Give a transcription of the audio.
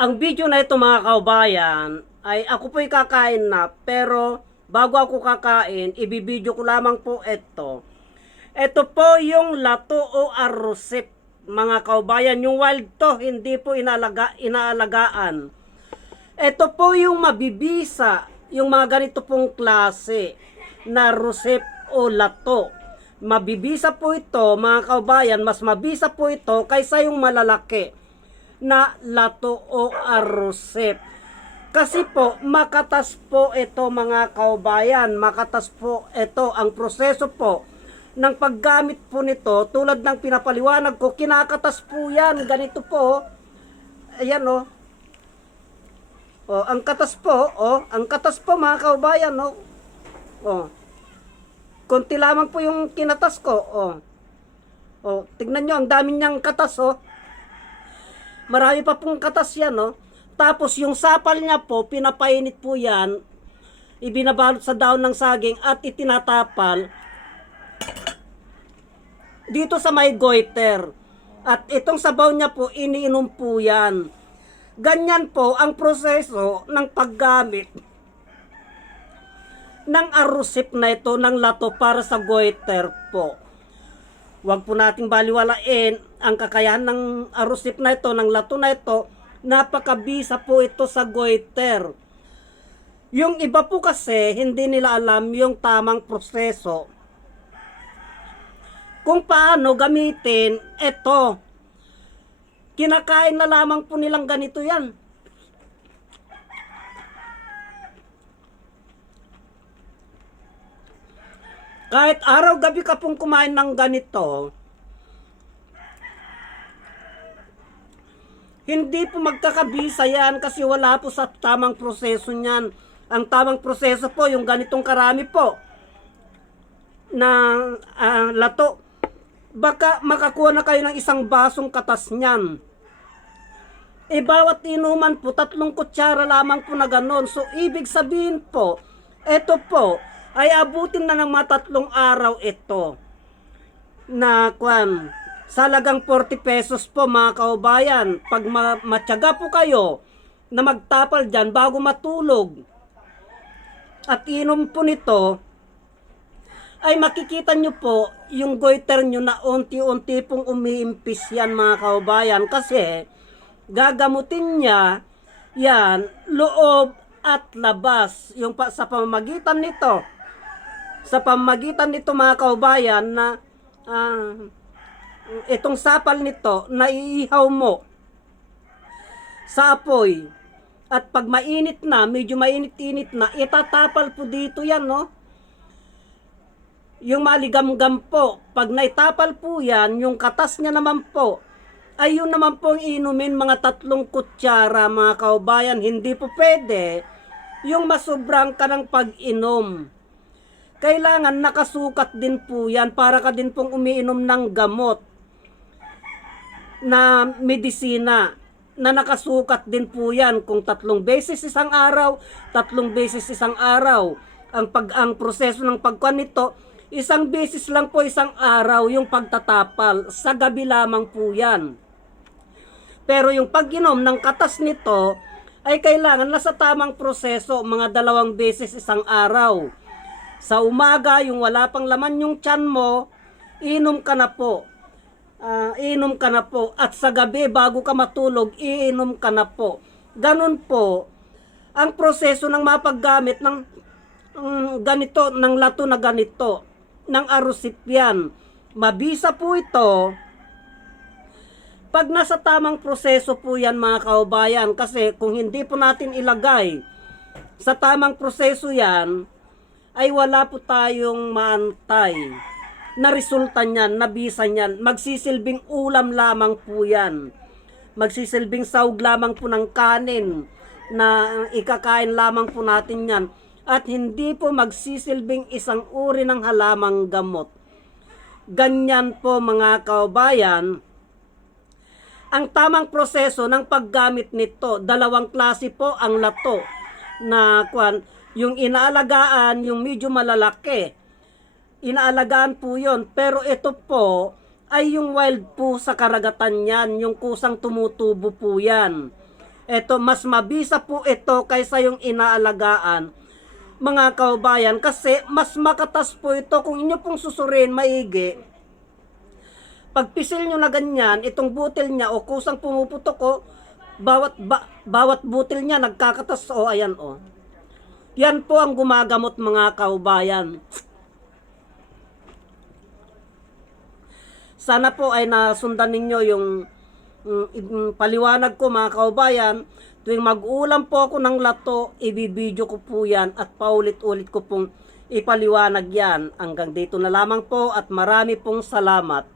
Ang video na ito mga kaubayan ay ako po'y kakain na, pero bago ako kakain, ibibideo ko lamang po ito. Ito po yung lato o arrosip mga kaubayan. Yung wild to, hindi po inaalagaan. Ito po yung mabibisa, yung mga ganito pong klase na rosip o lato. Mabibisa po ito mga kaubayan, mas mabisa po ito kaysa yung malalaki na lato o arrosep. Kasi po, makatas po ito mga kaubayan. Makatas po ito. Ang proseso po ng paggamit po nito, tulad ng pinapaliwanag ko, kinakatas po yan. Ganito po. Ayan o. Ang katas po. Ang katas po mga kaubayan. Konti lamang po yung kinatas ko. Tignan nyo, ang dami niyang katas Marami pa pong katas yan, Tapos yung sapal niya po, pinapainit po yan, ibinabalot sa daon ng saging at itinatapal dito sa may goiter. At itong sabaw niya po, iniinom po yan. Ganyan po ang proseso ng paggamit ng arrosip na ito ng lato para sa goiter po. Huwag po nating baliwalain ang kakayahan ng arrosip na ito, ng lato na ito. Napakabisa po ito sa goiter. Yung iba po kasi, hindi nila alam yung tamang proseso kung paano gamitin ito. Kinakain na lamang po nilang ganito yan. Kahit araw-gabi ka pong kumain ng ganito, hindi po magkakabisa yan kasi wala po sa tamang proseso niyan. Ang tamang proseso po, yung ganitong karami po na lato. Baka makakuha na kayo ng isang basong katas niyan. Bawat inuman po, 3 kutsara lamang po na ganon. So, ibig sabihin po, ito po, ay abutin na ng mga 3 araw ito na sa halagang 40 pesos po mga kaubayan. Pag matyaga po kayo na magtapal dyan bago matulog at inom po nito, ay makikita nyo po yung goiter nyo na unti-unti pong umiimpis yan mga kaubayan, kasi gagamutin niya yan loob at labas yung sa pamamagitan nito. Sa pamamagitan nito mga kaubayan na itong sapal nito naiihaw mo sa apoy. At pag mainit na, medyo mainit-init na, itatapal po dito yan, Yung maligamgam po. Pag naitapal po yan, yung katas niya naman po, ay yun naman po ang inumin mga 3 kutsara mga kaubayan. Hindi po pwede yung masobrang ka ng pag-inom. Kailangan nakasukat din po yan para ka din pong umiinom ng gamot na medisina na nakasukat din po yan. Kung 3 beses isang araw, 3 beses isang araw. Ang proseso ng pagkuhan nito, 1 beses lang po isang araw yung pagtatapal. Sa gabi lamang po yan. Pero yung pag-inom ng katas nito ay kailangan nasa tamang proseso, mga 2 beses isang araw. Sa umaga, yung wala pang laman yung tiyan mo, inom ka na po. Inom ka na po. At sa gabi, bago ka matulog, iinom ka na po. Ganun po ang proseso ng mapaggamit ng ganito, ng lato na ganito, ng arrosip yan. Mabisa po ito pag nasa tamang proseso po yan mga kaubayan. Kasi kung hindi po natin ilagay sa tamang proseso yan, ay wala po tayong maantay na resulta niyan, nabisa niyan. Magsisilbing ulam lamang po yan. Magsisilbing sahog lamang po ng kanin na ikakain lamang po natin yan. At hindi po magsisilbing isang uri ng halamang gamot. Ganyan po mga kaubayan ang tamang proseso ng paggamit nito. 2 klase po ang lato na yung inaalagaan, yung medyo malalaki. Inaalagaan po yon. Pero ito po ay yung wild po sa karagatan yan, yung kusang tumutubo po yan. Ito, mas mabisa po ito kaysa yung inaalagaan, mga kaubayan, kasi mas makatas po ito kung inyo pong susurin maigi. Pagpisil nyo na ganyan, itong butil niya o kusang pumuputok ko, bawat butil niya nagkakatas, o ayan o. Yan po ang gumagamot, mga kaubayan. Sana po ay nasundan ninyo yung paliwanag ko, mga kaubayan. Tuwing mag-ulam po ako ng lato, ibibideo ko po yan at paulit-ulit ko pong ipaliwanag yan. Hanggang dito na lamang po at marami pong salamat.